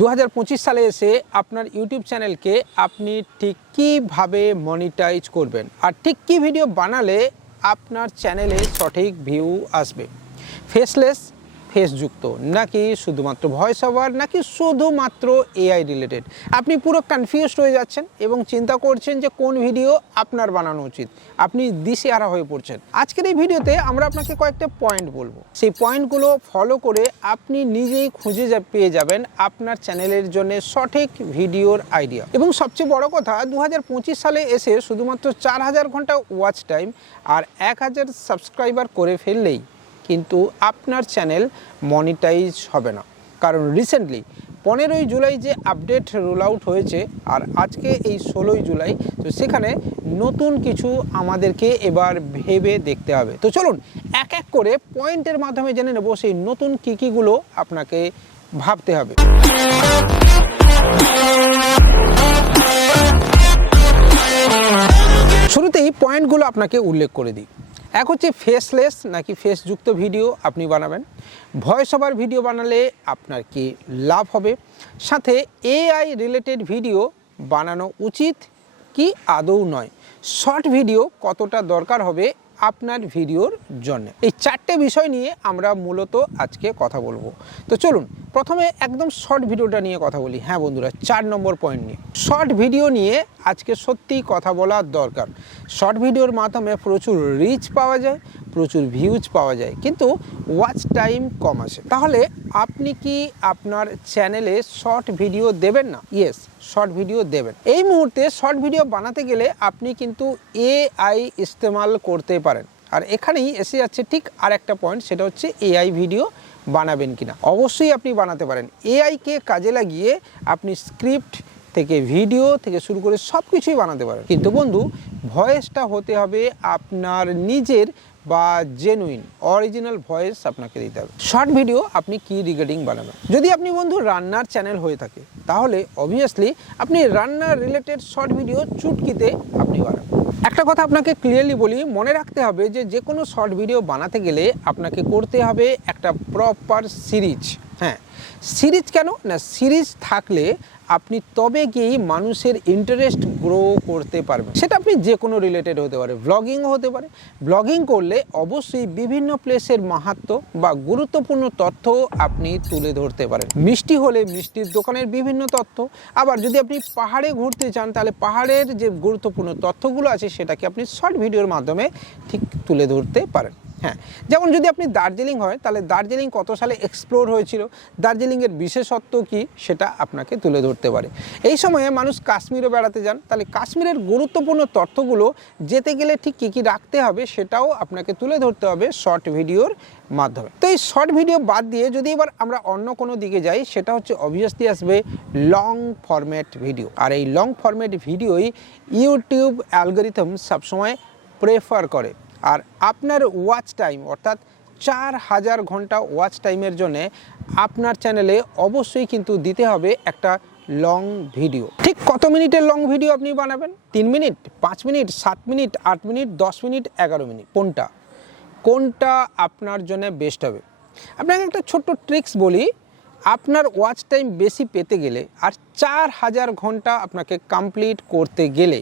2025 সালে এসে আপনার ইউটিউব চ্যানেলকে আপনি ঠিক কীভাবে মনিটাইজ করবেন আর ঠিক কী ভিডিও বানালে আপনার চ্যানেলে সঠিক ভিউ আসবে। ফেসলেস, ফেসযুক্ত, নাকি শুধুমাত্র ভয়েস ওভার, নাকি শুধুমাত্র এআই রিলেটেড। আপনি পুরো কনফিউজড হয়ে যাচ্ছেন এবং চিন্তা করছেন যে কোন ভিডিও আপনার বানানো উচিত। আপনি দিশেহারা হয়ে পড়ছেন। আজকের এই ভিডিওতে আমরা আপনাকে কয়েকটা পয়েন্ট বলবো। সেই পয়েন্টগুলো ফলো করে আপনি নিজেই খুঁজে পেয়ে যাবেন আপনার চ্যানেলের জন্য সঠিক ভিডিওর আইডিয়া। এবং সবচেয়ে বড় কথা, 2025 সালে এসে শুধুমাত্র 4000 ঘন্টা ওয়াচ টাইম আর 1000 সাবস্ক্রাইবার করে ফেললেই কিন্তু আপনার চ্যানেল মনিটাইজ হবে না। কারণ রিসেন্টলি 15ই জুলাই যে আপডেট রোল আউট হয়েছে আর আজকে এই 16ই জুলাই, তো সেখানে নতুন কিছু আমাদেরকে এবার ভেবে দেখতে হবে। তো চলুন এক এক করে পয়েন্টের মাধ্যমে জেনে নেব সেই নতুন কীগুলো আপনাকে ভাবতে হবে। শুরুতেই পয়েন্টগুলো আপনাকে উল্লেখ করে দিই। এক হচ্ছে ফেসলেস নাকি ফেসযুক্ত ভিডিও আপনি বানাবেন। ভয়েস ওভার ভিডিও বানালে আপনার কি লাভ হবে, সাথে এআই রিলেটেড ভিডিও বানানো উচিত কি আদৌ নয়, শর্ট ভিডিও কতটা দরকার হবে আপনার ভিডিওর জন্য। এই চারটে বিষয় নিয়ে আমরা মূলত আজকে কথা বলবো। তো চলুন প্রথমে একদম শর্ট ভিডিওটা নিয়ে কথা বলি। হ্যাঁ বন্ধুরা, 4 নম্বর পয়েন্ট নিয়ে শর্ট ভিডিও নিয়ে আজকে সত্যিই কথা বলা দরকার। শর্ট ভিডিওর মাধ্যমে প্রচুর রিচ পাওয়া যায়, প্রচুর ভিউজ পাওয়া যায়, কিন্তু ওয়াচ টাইম কম আসে। তাহলে আপনি কি আপনার চ্যানেলে শর্ট ভিডিও দেবেন না? ইয়েস, শর্ট ভিডিও দেবেন। এই মুহূর্তে শর্ট ভিডিও বানাতে গেলে আপনি কিন্তু এআই ইস্তেমাল করতে পারেন। আর এখানেই এসে যাচ্ছে ঠিক আর একটা পয়েন্ট, সেটা হচ্ছে এআই ভিডিও বানাবেন কিনা। অবশ্যই আপনি বানাতে পারেন। এআইকে কাজে লাগিয়ে আপনি স্ক্রিপ্ট থেকে ভিডিও থেকে শুরু করে সব কিছুই বানাতে পারেন, কিন্তু বন্ধু ভয়েসটা হতে হবে আপনার নিজের বা জেনুইন অরিজিনাল ভয়েস আপনাকে দিতে হবে। শর্ট ভিডিও আপনি কি রিগার্ডিং বানাবেন? যদি আপনি বন্ধু রান্নার চ্যানেল হয়ে থাকে তাহলে অবভিয়াসলি আপনি রান্নার রিলেটেড শর্ট ভিডিও চুটকিতে আপনি বানাবেন। একটা কথা আপনাকে ক্লিয়ারলি বলি, মনে রাখতে হবে যে কোনো শর্ট ভিডিও বানাতে গেলে আপনাকে করতে হবে একটা প্রপার সিরিজ। হ্যাঁ, সিরিজ কেন না, সিরিজ থাকলে আপনি তবে গিয়েই মানুষের ইন্টারেস্ট গ্রো করতে পারবেন। সেটা আপনি যে কোনো রিলেটেড হতে পারে, ব্লগিংও হতে পারে। ব্লগিং করলে অবশ্যই বিভিন্ন প্লেসের মাহাত্ম্য বা গুরুত্বপূর্ণ তথ্য আপনি তুলে ধরতে পারেন। মিষ্টি হলে মিষ্টির দোকানের বিভিন্ন তথ্য, আবার যদি আপনি পাহাড়ে ঘুরতে চান তাহলে পাহাড়ের যে গুরুত্বপূর্ণ তথ্যগুলো আছে সেটাকে আপনি শর্ট ভিডিওর মাধ্যমে ঠিক তুলে ধরতে পারেন। হ্যাঁ, যেমন যদি আপনি দার্জিলিং হয় তাহলে দার্জিলিং কত সালে এক্সপ্লোর হয়েছিল, দার্জিলিংয়ের বিশেষত্ব কি, সেটা আপনাকে তুলে ধরতে পারে। এই সময়ে মানুষ কাশ্মীরও বেড়াতে যান, তাহলে কাশ্মীরের গুরুত্বপূর্ণ তথ্যগুলো যেতে গেলে ঠিক কী রাখতে হবে সেটাও আপনাকে তুলে ধরতে হবে শর্ট ভিডিওর মাধ্যমে। তো এই শর্ট ভিডিও বাদ দিয়ে যদি এবার আমরা অন্য কোনো দিকে যাই, সেটা হচ্ছে অবভিয়াসলি আসবে লং ফরম্যাট ভিডিও। আর এই লং ফরম্যাট ভিডিওই ইউটিউব অ্যালগরিদম সবসময় প্রেফার করে। আর আপনার ওয়াচ টাইম অর্থাৎ 4000 ঘন্টা ওয়াচ টাইমের জন্য আপনার চ্যানেলে অবশ্যই কিন্তু দিতে হবে একটা লং ভিডিও। ঠিক কত মিনিটের লং ভিডিও আপনি বানাবেন? 3 minute, 5 minute, 7 minute, 8 minute, 10 minute, 11 minute, কোনটা আপনার জন্য বেস্ট হবে? আপনাকে একটা ছোট্ট ট্রিক্স বলি। আপনার ওয়াচ টাইম বেশি পেতে গেলে আর 4000 ঘন্টা আপনাকে কমপ্লিট করতে গেলে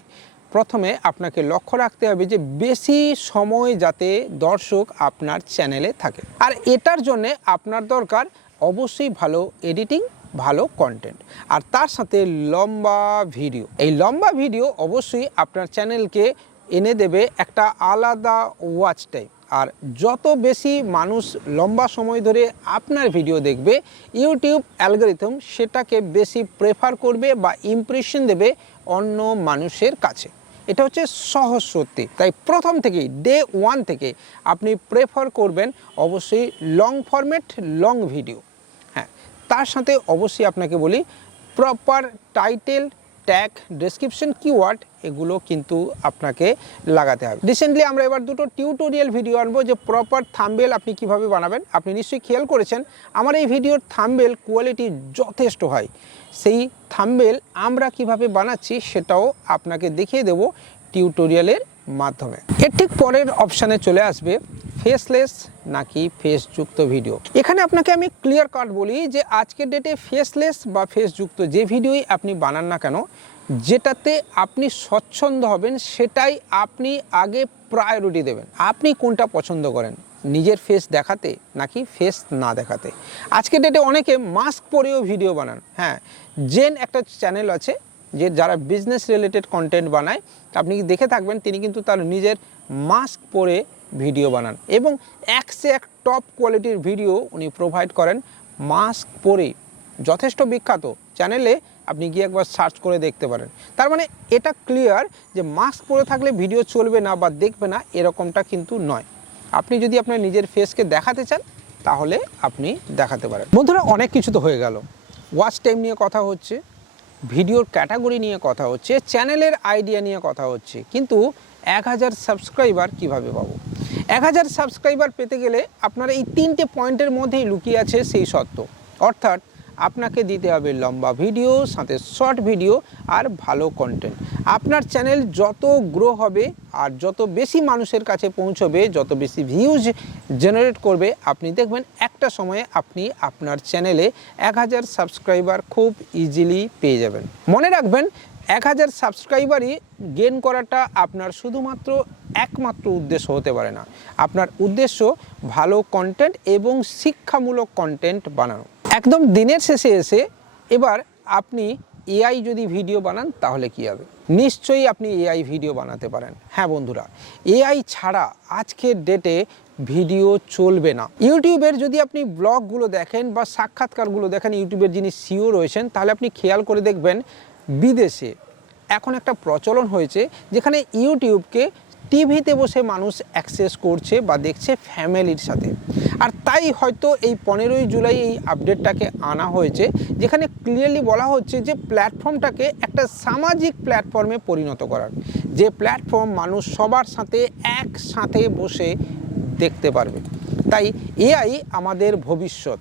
প্রথমে আপনাকে লক্ষ্য রাখতে হবে যে বেশি সময় যাতে দর্শক আপনার চ্যানেলে থাকে। আর এটার জন্যে আপনার দরকার অবশ্যই ভালো এডিটিং, ভালো কন্টেন্ট, আর তার সাথে লম্বা ভিডিও। এই লম্বা ভিডিও অবশ্যই আপনার চ্যানেলকে এনে দেবে একটা আলাদা ওয়াচ টাইম। আর যত বেশি মানুষ লম্বা সময় ধরে আপনার ভিডিও দেখবে, ইউটিউব অ্যালগরিদম সেটাকে বেশি প্রেফার করবে বা ইমপ্রেশন দেবে অন্য মানুষের কাছে। এটা হচ্ছে সহজ সত্যি। তাই প্রথম থেকেই ডে 1 থেকে আপনি প্রেফার করবেন অবশ্যই লং ফরম্যাট, লং ভিডিও। হ্যাঁ, তার সাথে অবশ্যই আপনাকে বলি proper title, tag, description, keyword এগুলো কিন্তু আপনাকে লাগাতে হবে। রিসেন্টলি আমরা এবার দুটো টিউটোরিয়াল ভিডিও আনবো যে প্রপার থাম্বনেল আপনি কিভাবে বানাবেন। আপনি নিশ্চয়ই খেয়াল করেছেন আমার এই ভিডিওর থাম্বনেল কোয়ালিটি যথেষ্ট হয়। সেই থাম্বনেল আমরা কিভাবে বানাচ্ছি সেটাও আপনাকে দেখিয়ে দেব টিউটোরিয়ালের মাধ্যমে। এর ঠিক পরের অপশানে চলে আসবে ফেসলেস নাকি ফেসযুক্ত ভিডিও। এখানে আপনাকে আমি ক্লিয়ার কাট বলি যে আজকের ডেটে ফেসলেস বা ফেসযুক্ত যে ভিডিওই আপনি বানান না কেন, যেটাতে আপনি স্বচ্ছন্দ হবেন সেটাই আপনি আগে প্রায়োরিটি দেবেন। আপনি কোনটা পছন্দ করেন, নিজের ফেস দেখাতে নাকি ফেস না দেখাতে? আজকের ডেটে অনেকে মাস্ক পরেও ভিডিও বানান। হ্যাঁ, জেন একটা চ্যানেল আছে যে যারা বিজনেস রিলেটেড কন্টেন্ট বানায়, আপনি দেখে থাকবেন তিনি কিন্তু তার নিজের মাস্ক পরে ভিডিও বানান এবং একসে এক টপ কোয়ালিটির ভিডিও উনি প্রোভাইড করেন মাস্ক পরে। যথেষ্ট বিখ্যাত চ্যানেলে, আপনি গিয়ে একবার সার্চ করে দেখতে পারেন। তার মানে এটা ক্লিয়ার যে মাস্ক পরে থাকলে ভিডিও চলবে না বা দেখবে না, এরকমটা কিন্তু নয়। আপনি যদি আপনার নিজের ফেসকে দেখাতে চান তাহলে আপনি দেখাতে পারেন। বন্ধুরা, অনেক কিছু তো হয়ে গেল। ওয়াচ টাইম নিয়ে কথা হচ্ছে, ভিডিওর ক্যাটাগরি নিয়ে কথা হচ্ছে, চ্যানেলের আইডিয়া নিয়ে কথা হচ্ছে, কিন্তু 1000 সাবস্ক্রাইবার কিভাবে পাবো? 1000 সাবস্ক্রাইবার পেতে গেলে আপনার এই 3টে পয়েন্টের মধ্যেই লুকিয়ে আছে সেই সত্য। অর্থাৎ আপনাকে দিতে হবে লম্বা ভিডিও, সাথে শর্ট ভিডিও আর ভালো কন্টেন্ট। আপনার চ্যানেল যত গ্রো হবে আর যত বেশি মানুষের কাছে পৌঁছবে, যত বেশি ভিউজ জেনারেট করবে, আপনি দেখবেন একটা সময়ে আপনি আপনার চ্যানেলে 1000 সাবস্ক্রাইবার খুব ইজিলি পেয়ে যাবেন। মনে রাখবেন, 1000 সাবস্ক্রাইবারই গেইন করাটা আপনার শুধুমাত্র একমাত্র উদ্দেশ্য হতে পারে না। আপনার উদ্দেশ্য ভালো কন্টেন্ট এবং শিক্ষামূলক কন্টেন্ট বানানো। একদম দিনের শেষে এসে এবার আপনি এআই যদি ভিডিও বানান তাহলে কী হবে? নিশ্চয়ই আপনি এআই ভিডিও বানাতে পারেন। হ্যাঁ বন্ধুরা, এআই ছাড়া আজকের ডেটে ভিডিও চলবে না। ইউটিউবের যদি আপনি ব্লগগুলো দেখেন বা সাক্ষাৎকারগুলো দেখেন, ইউটিউবের যিনি সিও রয়েছেন, তাহলে আপনি খেয়াল করে দেখবেন বিদেশে এখন একটা প্রচলন হয়েছে যেখানে ইউটিউবকে টিভিতে বসে মানুষ অ্যাক্সেস করছে বা দেখছে ফ্যামিলির সাথে। আর তাই হয়তো এই 15ই জুলাই এই আপডেটটাকে আনা হয়েছে, যেখানে ক্লিয়ারলি বলা হচ্ছে যে প্ল্যাটফর্মটাকে একটা সামাজিক প্ল্যাটফর্মে পরিণত করার, যে প্ল্যাটফর্ম মানুষ সবার সাথে একসাথে বসে দেখতে পারবে। তাই এআই আমাদের ভবিষ্যৎ।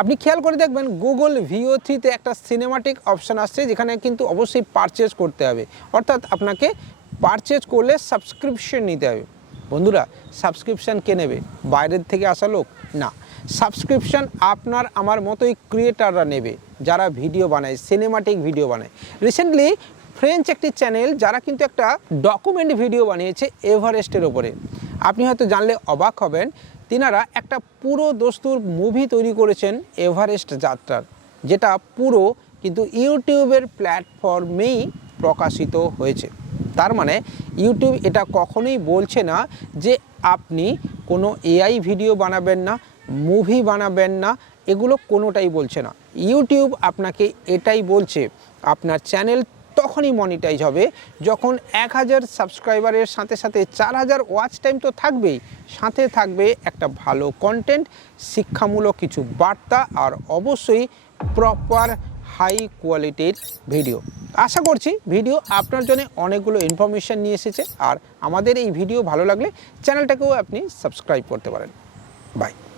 আপনি খেয়াল করে দেখবেন গুগল VO3-তে একটা সিনেমাটিক অপশান আসছে, যেখানে কিন্তু অবশ্যই পারচেজ করতে হবে। অর্থাৎ আপনাকে পারচেজ করলে সাবস্ক্রিপশন নিতে হবে। বন্ধুরা, সাবস্ক্রিপশান কে নেবে? বাইরের থেকে আসা লোক না। সাবস্ক্রিপশান আপনার আমার মতোই ক্রিয়েটাররা নেবে, যারা ভিডিও বানায়, সিনেমাটিক ভিডিও বানায়। রিসেন্টলি ফ্রেঞ্চ একটি চ্যানেল যারা কিন্তু একটা ডকুমেন্ট ভিডিও বানিয়েছে এভারেস্টের ওপরে। আপনি হয়তো জানলে অবাক হবেন, তিনারা একটা পুরো দস্তুর মুভি তৈরি করেছেন এভারেস্ট যাত্রার, যেটা পুরো কিন্তু ইউটিউবের প্ল্যাটফর্মেই প্রকাশিত হয়েছে। তার মানে ইউটিউব এটা কখনোই বলছে না যে আপনি কোনো এআই ভিডিও বানাবেন না, মুভি বানাবেন না, এগুলো কোনোটাই বলছে না। ইউটিউব আপনাকে এটাই বলছে, আপনার চ্যানেল তখনই মনিটাইজ হবে যখন 1000 সাবস্ক্রাইবারের সাথে সাথে 4000 ওয়াচ টাইম তো থাকবেই, সাথে থাকবে একটা ভালো কন্টেন্ট, শিক্ষামূলক কিছু বার্তা, আর অবশ্যই প্রপার হাই কোয়ালিটির ভিডিও। আশা করছি ভিডিও আপনার জন্য অনেকগুলো ইনফরমেশান নিয়ে এসেছে। আর আমাদের এই ভিডিও ভালো লাগলে চ্যানেলটাকেও আপনি সাবস্ক্রাইব করতে পারেন। বাই।